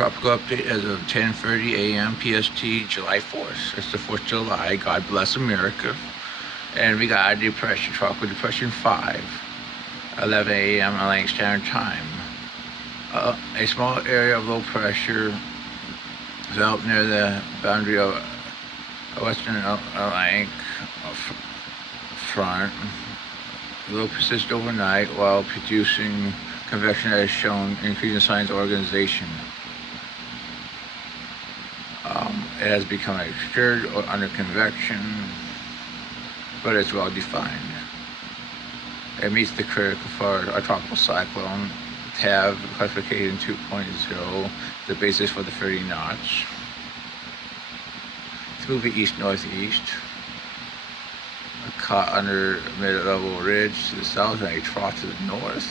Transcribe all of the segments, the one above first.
Tropical update as of 10:30 a.m. PST, July 4th. It's the 4th of July. God bless America. And we got a depression, Tropical Depression 5, 11 a.m. Atlantic Standard Time. A small area of low pressure developed near the boundary of Western Atlantic front. The low persisted overnight while producing convection that has shown increasing signs of organization. It has become external or under convection, but it's well defined. It meets the critical for a tropical cyclone. TAV classification 2.0, the basis for the 30 knots. It's moving east-northeast. Caught under mid-level ridge to the south and a trough to the north.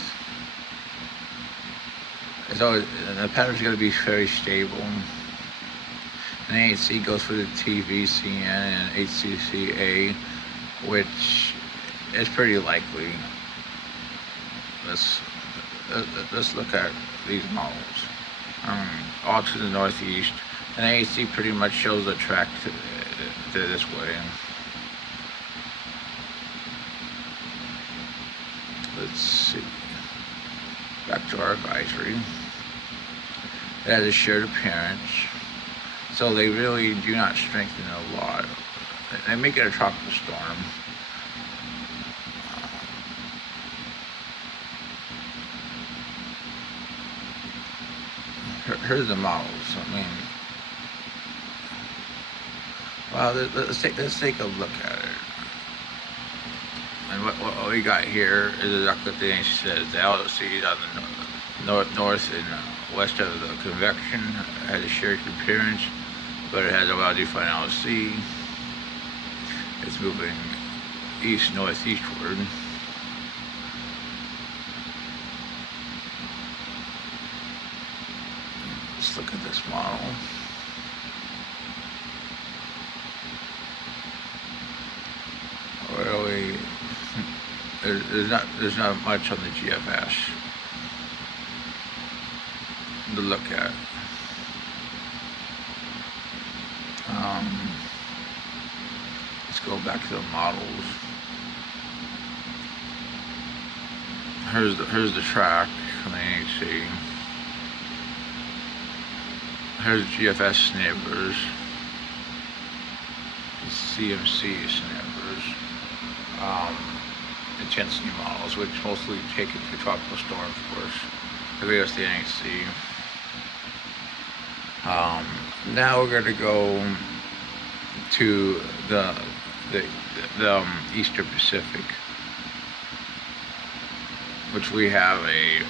It's always, the pattern's going to be very stable. And AHC goes for the TV, CNN, and HCCA, which is pretty likely. Let's look at these models. All to the northeast, and AHC pretty much shows the track to this way. Let's see. Back to our advisory. It has a shared appearance, so they really do not strengthen a lot. They make it a tropical storm. Here's the models. I mean, well, let's take a look at it. And what we got here is exactly what the name says. The LOC on the north and west of the convection has a shared appearance, but it has a well-defined LOC. It's moving east-northeastward. Let's look at this model. Really, there's not much on the GFS to look at. Let's go back to the models. Here's the track from the AHC. Here's GFS snippers, the CMC snippers, intensity models, which mostly take it to tropical storm, of course. Here goes the NHC. Now we're going to go to the Eastern Pacific, which we have a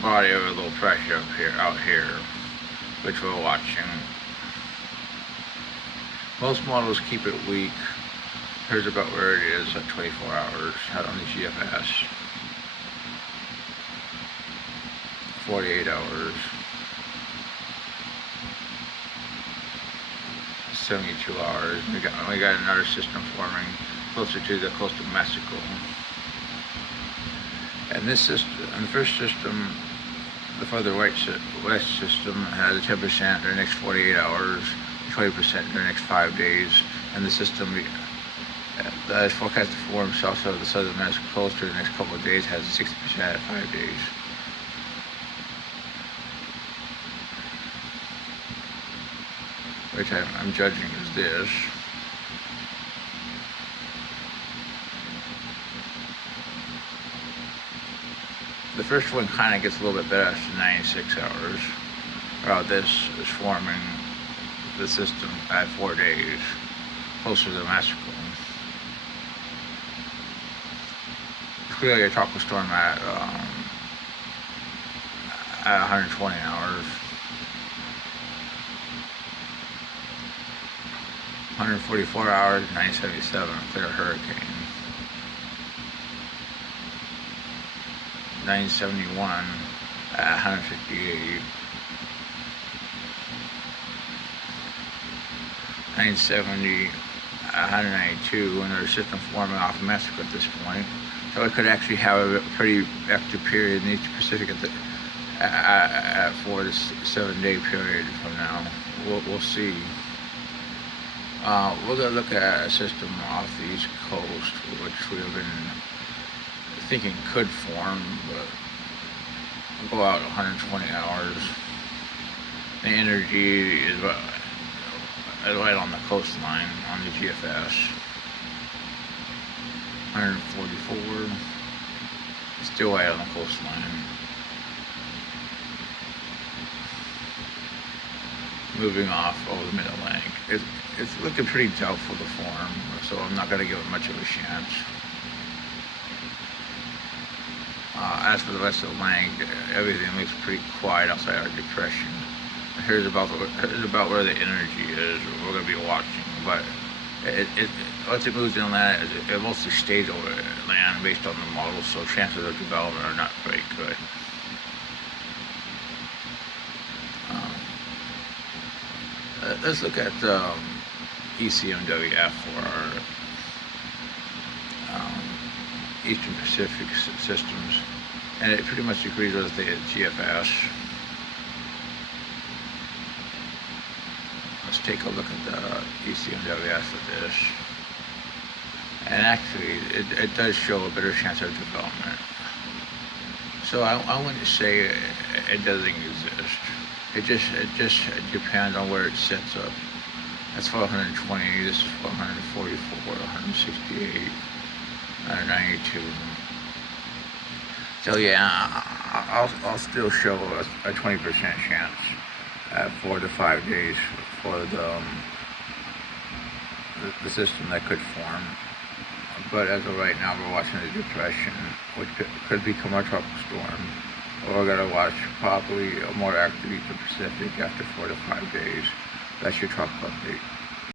body of a low pressure out here, which we're watching. Most models keep it weak. Here's about where it is at 24 hours out on the GFS. 48 hours. 72 hours. We got another system forming closer to the coast of Mexico. And this system, and the first system, the further west system, has 10% in the next 48 hours, 20% in the next 5 days, and the system that is forecast to form south of the southern Mexico coast in the next couple of days has 60% at 5 days. Which I'm judging as this. The first one kind of gets a little bit better after 96 hours. Well, this is forming the system at 4 days, closer to Mexico. Clearly a tropical storm at 120 hours. 144 hours, 977, clear hurricane. 971 at 158. 970 192, another system forming off of Mexico at this point. So it could actually have a pretty active period in the East Pacific at 4 to 7 day period from now. We'll see. We're gonna look at a system off the East Coast, which we have been thinking could form, but we'll go out 120 hours. The energy is right on the coastline on the GFS. 144, still right on the coastline. Moving off over the Mid-Atlantic. It's looking pretty doubtful to form, so I'm not going to give it much of a chance. As for the rest of the Atlantic, everything looks pretty quiet outside our depression. Here's about where the energy is. We're going to be watching, but once it moves inland, it mostly stays over land based on the model, so chances of development are not very good. Let's look at ECMWF, for our Eastern Pacific systems, and it pretty much agrees with the GFS. Let's take a look at the ECMWF for this. And actually, it does show a better chance of development. So I wouldn't say it doesn't exist. It just depends on where it sets up. That's for 120. This is for 144, 168, 192. So yeah, I'll still show a 20% chance at 4 to 5 days for the system that could form. But as of right now, we're watching the depression, which could become a tropical storm. We're going to watch probably a more active Eastern Pacific after 4 to 5 days. That's your tropical update.